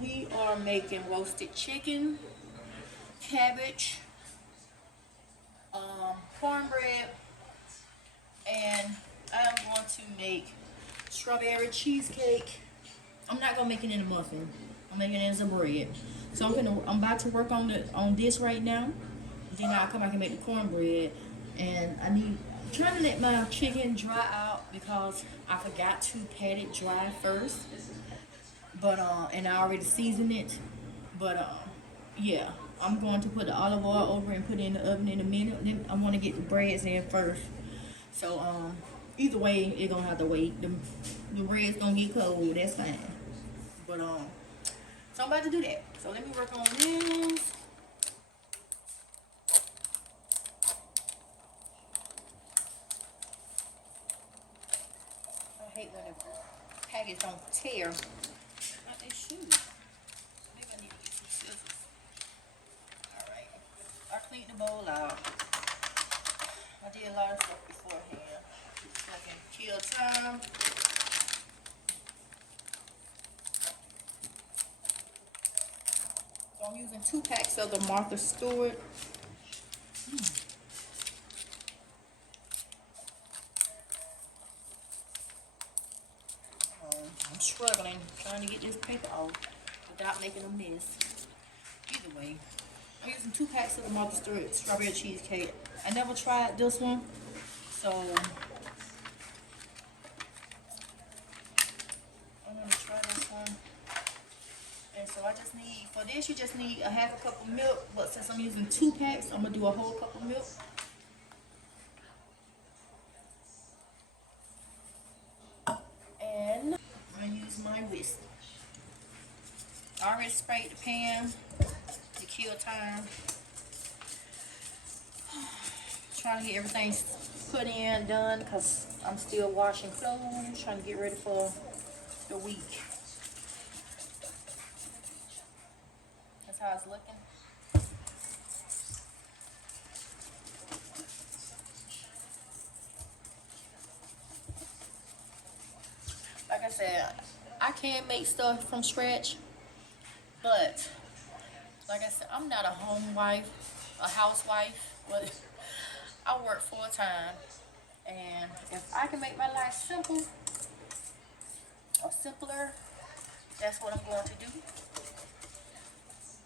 we are making roasted chicken, cabbage, cornbread, and I am going to make strawberry cheesecake. I'm not gonna make it in a muffin. I'm making it as a bread. So I'm about to work on this right now. Then I'll come back and make the cornbread. And I'm trying to let my chicken dry out because I forgot to pat it dry first. But and I already seasoned it. But yeah, I'm going to put the olive oil over and put it in the oven in a minute. Then I want to get the breads in first. So either way, it's gonna have to wait. The bread's gonna get cold. That's fine. But so I'm about to do that. So let me work on this. I hate when the package don't tear. Like they should. Maybe I need to get some scissors. Alright. I cleaned the bowl out. I did a lot of stuff beforehand. So I can kill time. So I'm using 2 packs of the Martha Stewart. I'm struggling trying to get this paper off without making a mess. Either way, I'm using 2 packs of the Martha Stewart strawberry cheesecake. I never tried this one, so I'm gonna try this one. And so I just need, for this you just need a half a cup of milk, but since I'm using 2 packs, I'm gonna do a whole cup of milk. And I'm gonna use my whisk. I already sprayed the pan to kill time. Trying to get everything put in, done, because I'm still washing clothes, trying to get ready for the week. That's how it's looking. Like I said, I can make stuff from scratch, but like I said, I'm not a home wife, a housewife, but I work full time, and if I can make my life simple or simpler, that's what I'm going to do.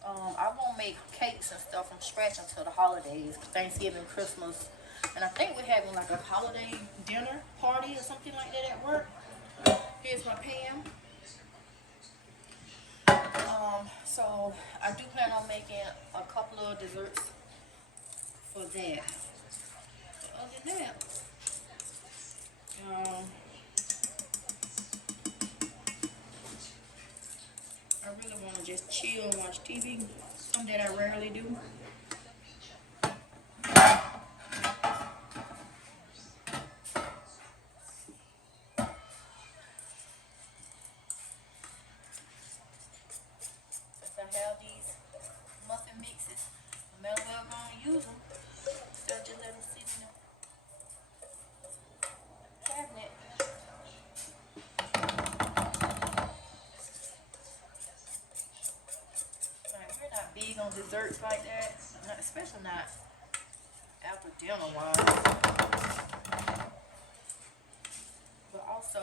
I won't make cakes and stuff from scratch until the holidays, Thanksgiving, Christmas, and I think we're having like a holiday dinner party or something like that at work. Here's my pan. So I do plan on making a couple of desserts for that. Other than that, I really want to just chill and watch TV, something that I rarely do. Since I have these muffin mixes, I might as well go and use them. So just let them sit in the cabinet. We're not big on desserts like that, especially not after dinner wise. But also,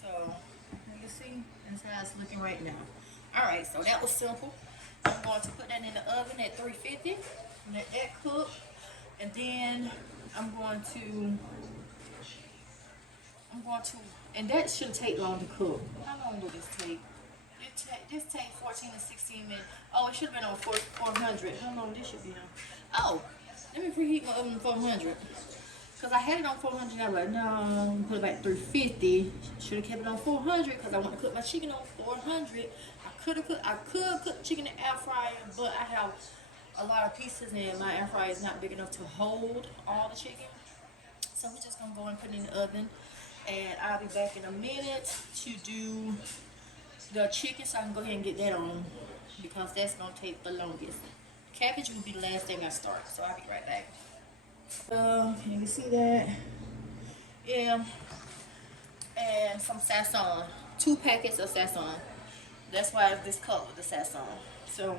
so you see, that's how it's looking right now. Alright, so that was simple. I'm going to put that in the oven at 350, let that cook, and then I'm going to, and that shouldn't take long to cook. How long will this take? This take 14 to 16 minutes. Oh, it should have been on 400. How long this should be on? Oh, let me preheat my oven to 400. Because I had it on 400, I was like, no, I'm going to put it back 350. Should have kept it on 400 because I want to cook my chicken on 400. I could cook chicken in the air fryer, but I have a lot of pieces and my air fryer is not big enough to hold all the chicken. So we're just going to go and put it in the oven. And I'll be back in a minute to do the chicken, so I can go ahead and get that on because that's gonna take the longest. Cabbage will be the last thing I start, so I'll be right back. You can see that. Yeah. And some sazon. 2 packets of sazon. That's why it's this color, the sazon. So,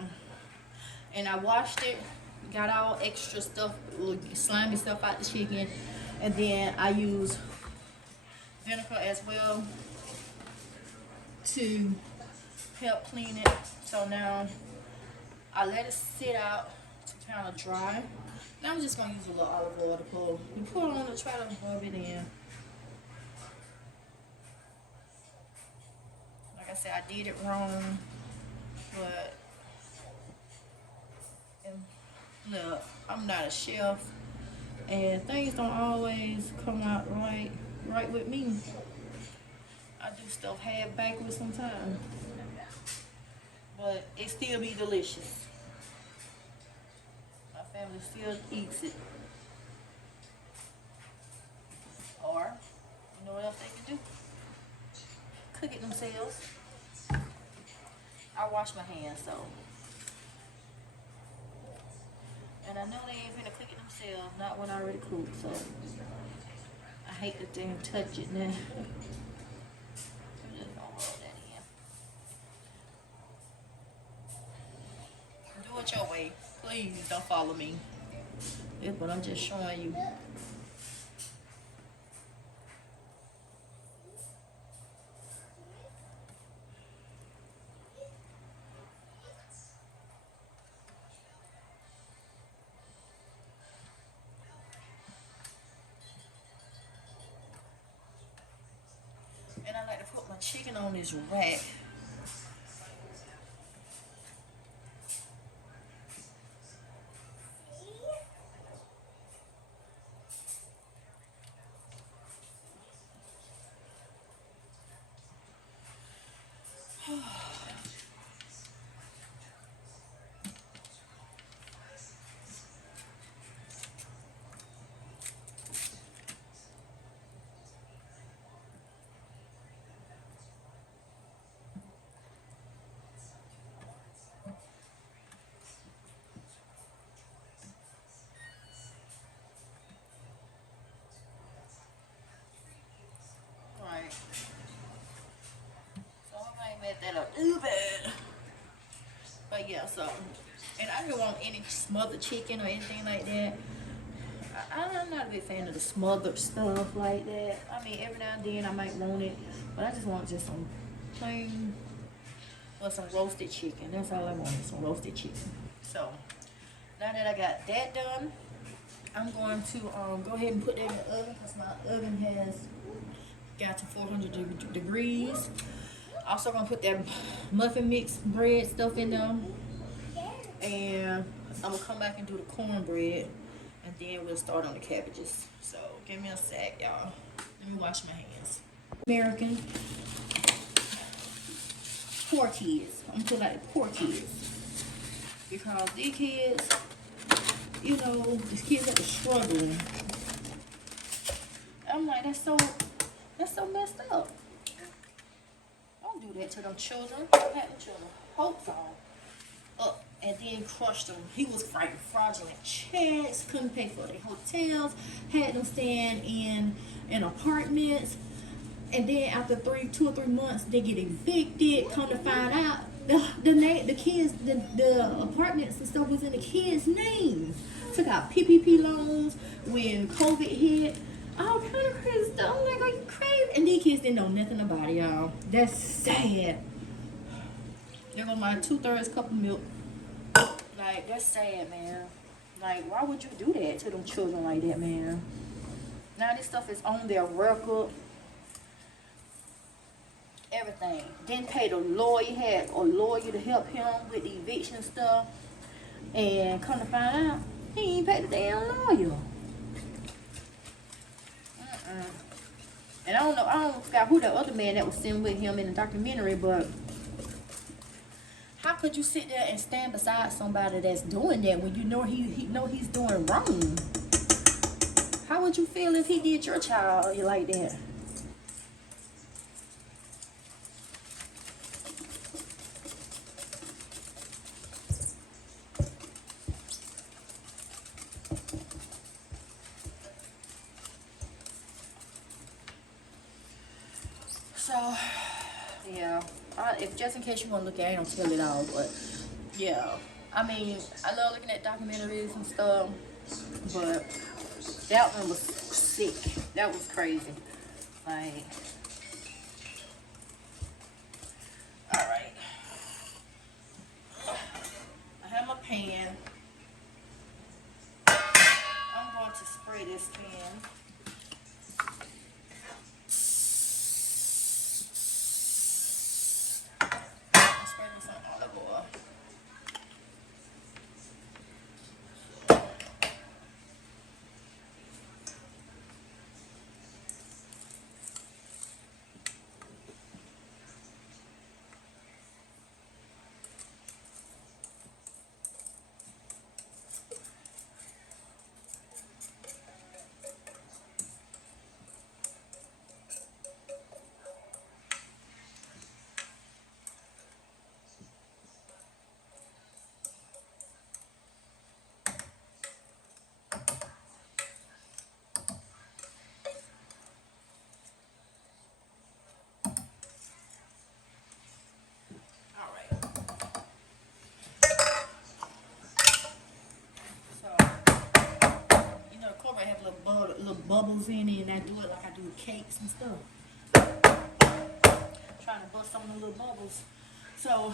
and I washed it, got all extra stuff, slimy stuff out the chicken, and then I use vinegar as well to help clean it. So now I let it sit out to kind of dry. Now I'm just gonna use a little olive oil to pull. You put it on to try to rub it in. Like I said, I did it wrong, but look, I'm not a chef, and things don't always come out right with me. I do stuff half backwards sometimes, but it still be delicious. My family still eats it. Or, you know what else they can do? Cook it themselves. I wash my hands, so. And I know they ain't finna cook it themselves, not when I already cooked, so. I hate that they didn't touch it now. I'm just gonna roll that in. Do it your way. Please don't follow me. Yeah, but I'm just showing you. And I like to put my chicken on this rack. So I might mess that up too bad. But yeah, so, and I don't want any smothered chicken or anything like that. I'm not a big fan of the smothered stuff like that. I mean, every now and then I might want it, but I just want just some plain, or some roasted chicken. That's all I want, some roasted chicken. So, now that I got that done, I'm going to go ahead and put that in the oven because my oven has got to 400 degrees. Also gonna put that muffin mix bread stuff in there, and I'm gonna come back and do the cornbread, and then we'll start on the cabbages. So give me a sec, y'all. Let me wash my hands. American poor kids. I'm talking about the poor kids, because these kids, you know, these kids that are struggling. I'm like, that's so messed up. Don't do that to them children. I had them children hopes on up and then crushed them. He was writing fraudulent checks, couldn't pay for their hotels, had them staying in apartments, and then after 2 or 3 months they get evicted. Come to find out, the kids, the apartments and stuff was in the kids' names. Took out PPP loans when COVID hit. All kind of crazy stuff. I'm like, are you crazy? And these kids didn't know nothing about it, y'all. That's sad. There go my 2/3 cup of milk. Like, that's sad, man. Like, why would you do that to them children like that, man? Now this stuff is on their record. Everything. Didn't pay the lawyer. Had a lawyer to help him with the eviction stuff. And come to find out, he ain't paid the damn lawyer. And I don't forget who the other man that was sitting with him in the documentary, but how could you sit there and stand beside somebody that's doing that when you know he know he's doing wrong? How would you feel if he did your child like that? if just in case you want to look at it, I don't tell it all, but yeah. I mean, I love looking at documentaries and stuff, but that one was sick. That was crazy. Like, all right. I have my pan. I'm going to spray this pan. Spray this on olive oil. I have little bubbles in it, and I do it like I do with cakes and stuff. Trying to bust some of the little bubbles. So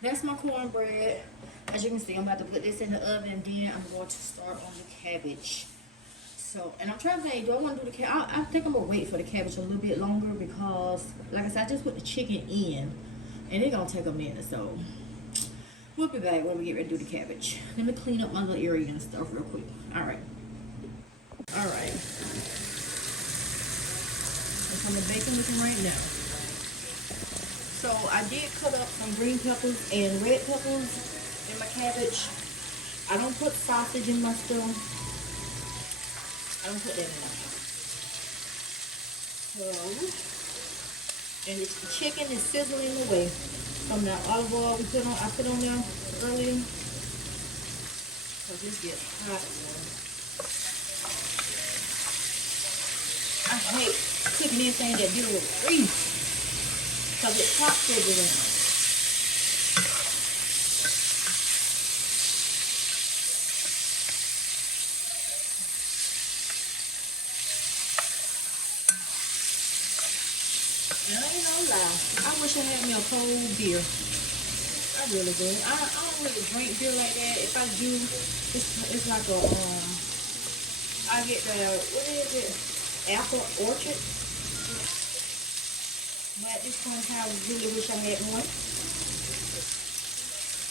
that's my cornbread. As you can see, I'm about to put this in the oven, and then I'm going to start on the cabbage. So, and I'm trying to think, do I want to do the cabbage? I think I'm going to wait for the cabbage a little bit longer because, like I said, I just put the chicken in, and it's going to take a minute. So we'll be back when we get ready to do the cabbage. Let me clean up my little area and stuff real quick. All right. All right. That's how the bacon looking right now. So I did cut up some green peppers and red peppers in my cabbage. I don't put sausage in my stuff. I don't put that in my stuff. So, and it's, the chicken is sizzling away from that olive oil I put on there earlier. So this gets hot. I hate cooking anything that deals with grease because it pops everywhere. And I ain't gonna lie, I wish I had me a cold beer. I really do. I don't really drink beer like that. If I do, it's like a I get the, what is it? Apple orchard. But at this point in time, I really wish I had one.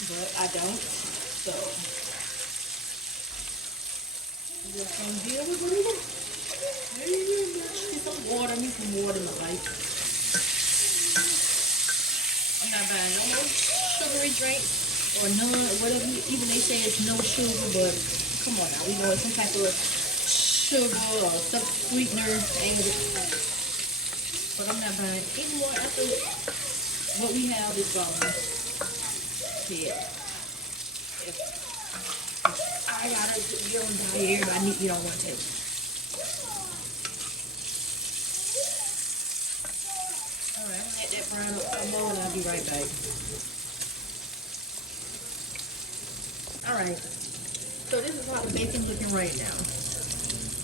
But I don't. So just gonna deal with it. Get some water. I need some water in my life. I'm not buying no more sugary drinks or none, whatever. Even they say it's no sugar, but come on now, we know it's some type of sugar or some sweetener added. But I'm not buying any more after what we have is gone. Yeah. If I gotta get on diet, I need, you don't want to. Alright, I'm gonna let that brown up some more and I'll be right back. Alright. So this is how the bacon's looking right now.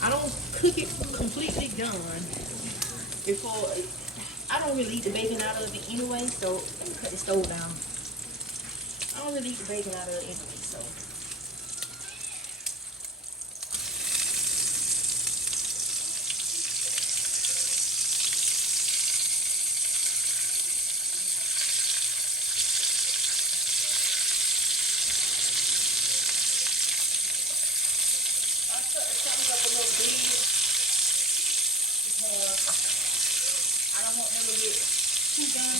I don't cook it completely done before. I don't really eat the bacon out of it anyway, so let me cut the stove down. I don't really eat the bacon out of it anyway, so. I don't want them to get too done.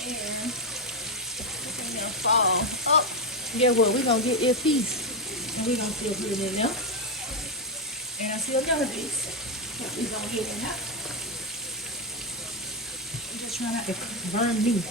And it's gonna fall up. Yeah, well, we're gonna get this piece and we're gonna still put it in there. And I see another piece that we're gonna get in there. I'm just trying not to burn me.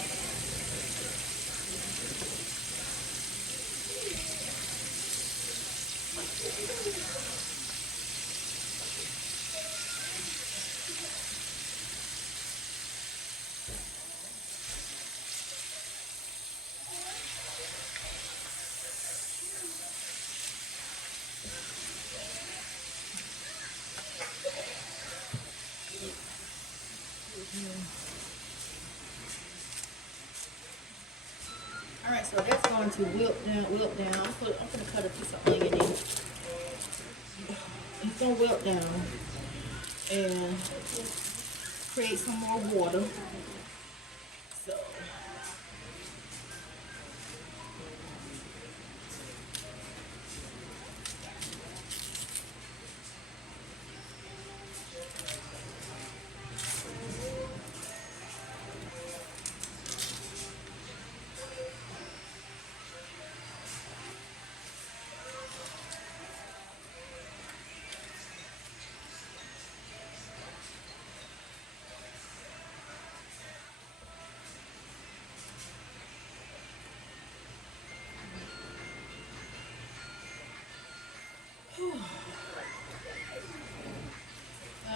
All right, so that's going to wilt down. I'm gonna cut a piece of onion in. It's gonna wilt down and create some more water. So.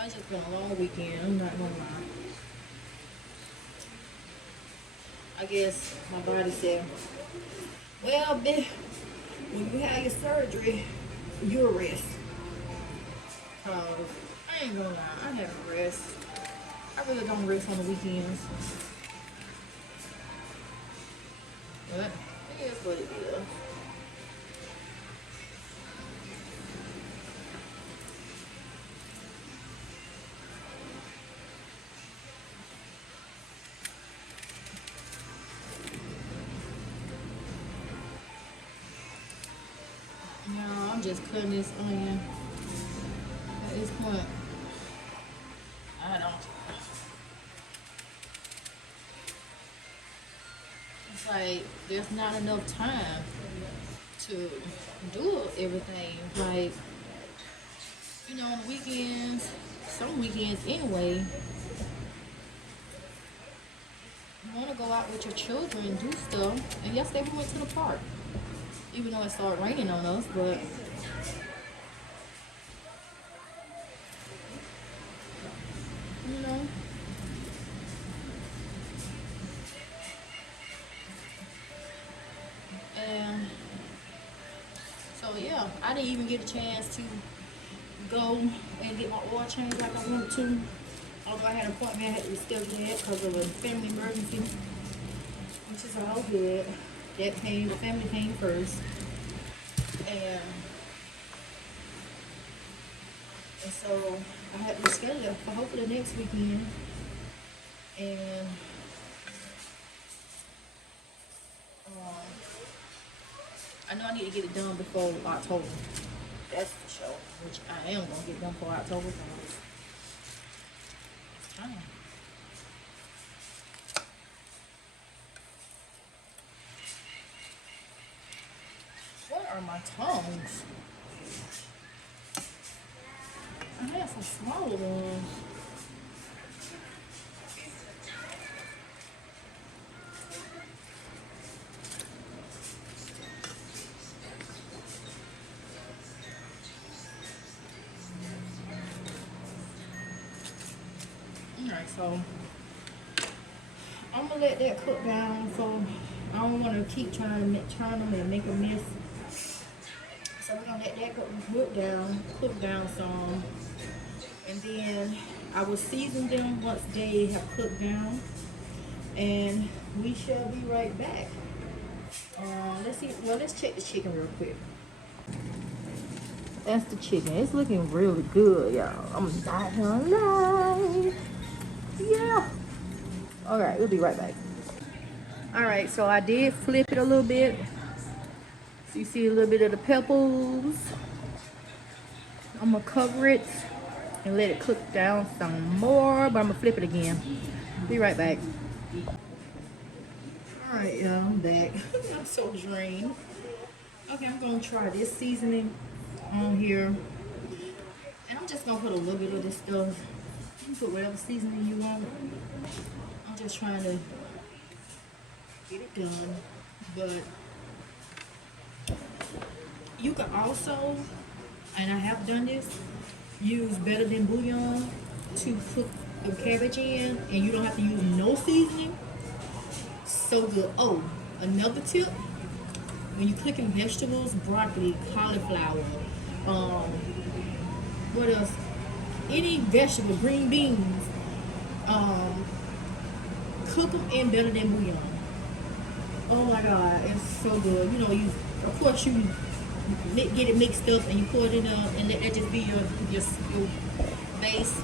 It's just been a long weekend, I'm not gonna lie. I guess my body said, well, bitch, when you have your surgery, you'll rest. I ain't gonna lie, I haven't rest. I really don't rest on the weekends. But it is what it is. I'm just cutting this onion. At this point, I don't. It's like there's not enough time to do everything. Like, you know, on the weekends, some weekends anyway, you want to go out with your children and do stuff. And yesterday we went to the park. Even though it started raining on us, but you know, and so yeah, I didn't even get a chance to go and get my oil change like I wanted to. Although I had an appointment, I had to reschedule that because of a family emergency, which is all good. That came, the family came first, and so I had to reschedule it for hopefully next weekend. And I know I need to get it done before October. That's for sure. Which I am gonna get done before October because it's time. What are my tongues? I have some smaller ones. Alright, so I'm gonna let that cook down. So I don't want to keep trying them and make a mess. So we're gonna let that cook down some, and then I will season them once they have cooked down, and we shall be right back. Let's see. Well, let's check the chicken real quick. That's the chicken. It's looking really good, y'all. I'm not gonna lie. Yeah. All right, we'll be right back. All right, so I did flip it a little bit. So you see a little bit of the pebbles. I'm gonna cover it and let it cook down some more, but I'm gonna flip it again. Be right back. Alright, y'all, I'm back. I'm so drained. Okay, I'm gonna try this seasoning on here. And I'm just gonna put a little bit of this stuff. You can put whatever seasoning you want. I'm just trying to get it done. But you can also, and I have done this, use better than bouillon to cook the cabbage in, and you don't have to use no seasoning. So good. Oh, another tip: when you're cooking vegetables, broccoli, cauliflower, what else? Any vegetable, green beans, cook them in better than bouillon. Oh my God, it's so good. You know, you of course you get it mixed up and you pour it in and let that just be your base.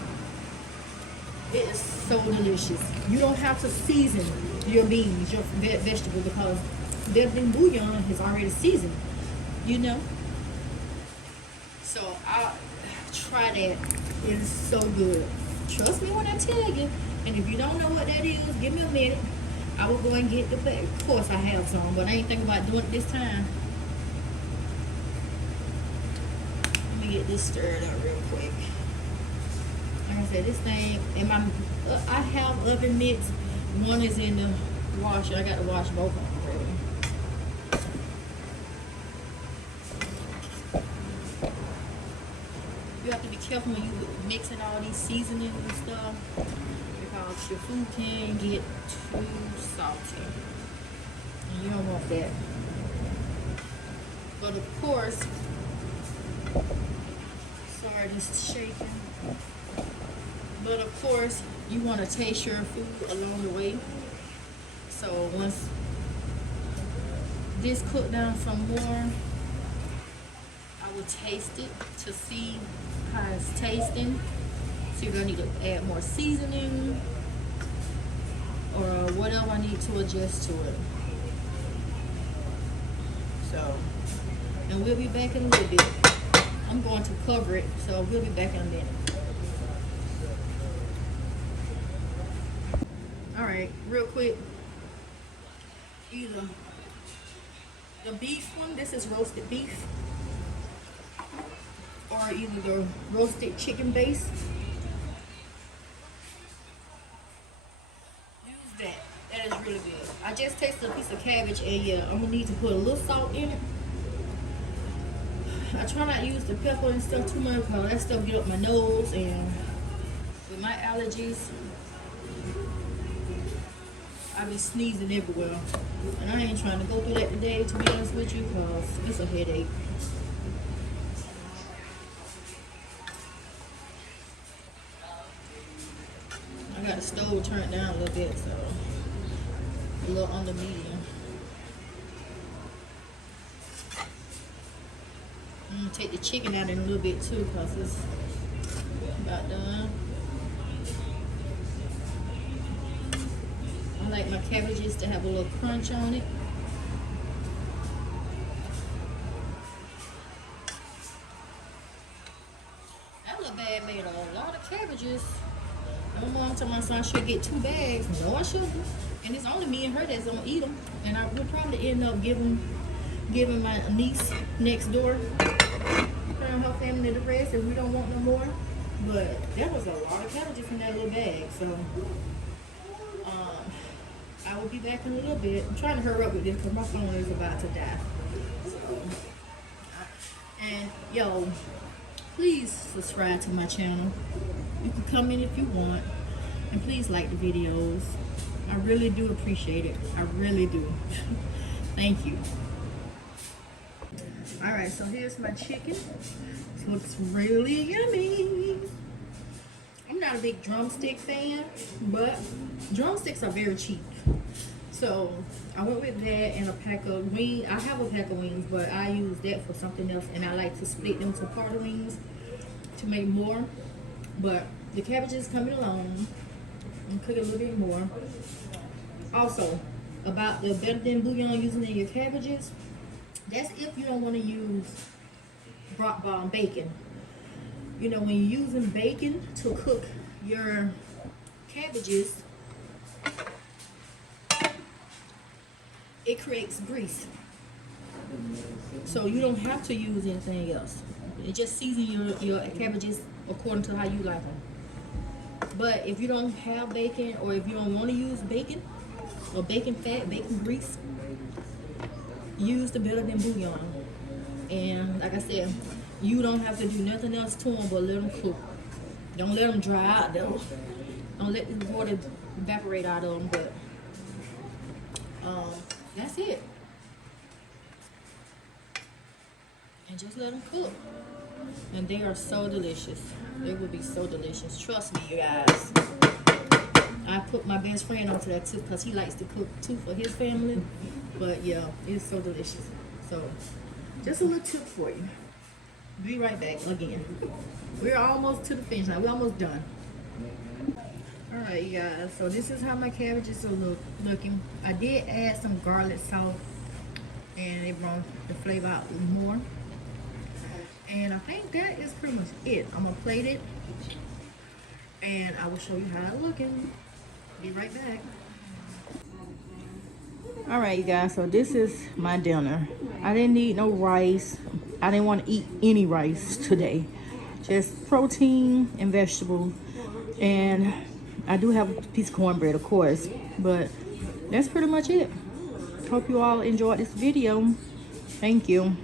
It is so delicious. You don't have to season your beans, your vegetable, because better than bouillon is already seasoned. You know. So I'll try that. It is so good. Trust me when I tell you. And if you don't know what that is, give me a minute. I will go and get the bag. Of course I have some, but I ain't thinking about doing it this time. Let me get this stirred up real quick. Like I said, this thing, and I have oven mitts. One is in the washer. I got to wash both of them already. You have to be careful when you mixing all these seasonings and stuff, because your food can get too salty, and you don't want that. But of course, sorry, just shaking. But of course, you want to taste your food along the way. So once this cooked down some more, I will taste it to see how it's tasting. See if I need to add more seasoning or whatever I need to adjust to it. So, and we'll be back in a little bit. I'm going to cover it, so we'll be back in a minute. Alright, real quick. Either the beef one, this is roasted beef, or either the roasted chicken base. Use that. That is really good. I just tasted a piece of cabbage, and yeah, I'm gonna need to put a little salt in it. I try not to use the pepper and stuff too much because that stuff get up my nose, and with my allergies, I be sneezing everywhere. And I ain't trying to go through that today, to be honest with you, because it's a headache. I got the stove turned down a little bit, so a little under medium. I'm gonna take the chicken out in a little bit too, because it's about done. I like my cabbages to have a little crunch on it. That little bag made a lot of cabbages. My mom told my son I should get 2 bags. No, I shouldn't. And it's only me and her that's gonna eat them. And I would probably end up giving my niece next door, her family the rest if we don't want no more. But there was a lot of cabbages in that little bag, so I will be back in a little bit. I'm trying to hurry up with this because my phone is about to die. So, and yo, please subscribe to my channel. You can comment if you want, and please like the videos. I really do appreciate it. I really do. Thank you. All right, so here's my chicken. It looks really yummy. I'm not a big drumstick fan, but drumsticks are very cheap. So I went with that and a pack of wings. I have a pack of wings, but I use that for something else, and I like to split them to part of wings to make more. But the cabbage is coming along. I'm cooking a little bit more. Also, about the better than bouillon using in your cabbages, that's if you don't want to use bacon. You know, when you're using bacon to cook your cabbages, it creates grease. So you don't have to use anything else. It just season your cabbages according to how you like them. But if you don't have bacon, or if you don't want to use bacon or bacon fat, bacon grease, use the better than bouillon. And like I said, you don't have to do nothing else to them but let them cook. Don't let them dry out though. Don't let the water evaporate out of them. But that's it. And just let them cook. And they are so delicious. They will be so delicious. Trust me, you guys. I put my best friend onto that too because he likes to cook too for his family. But yeah, it's so delicious. So just a little tip for you. Be right back again. We're almost to the finish line. We're almost done. Alright, you guys. So this is how my cabbages are looking. I did add some garlic salt, and it brought the flavor out more. And I think that is pretty much it. I'm gonna plate it, and I will show you how it's looking. Be right back. Alright, you guys, so this is my dinner. I didn't need no rice. I didn't want to eat any rice today. Just protein and vegetables. And I do have a piece of cornbread, of course. But that's pretty much it. Hope you all enjoyed this video. Thank you.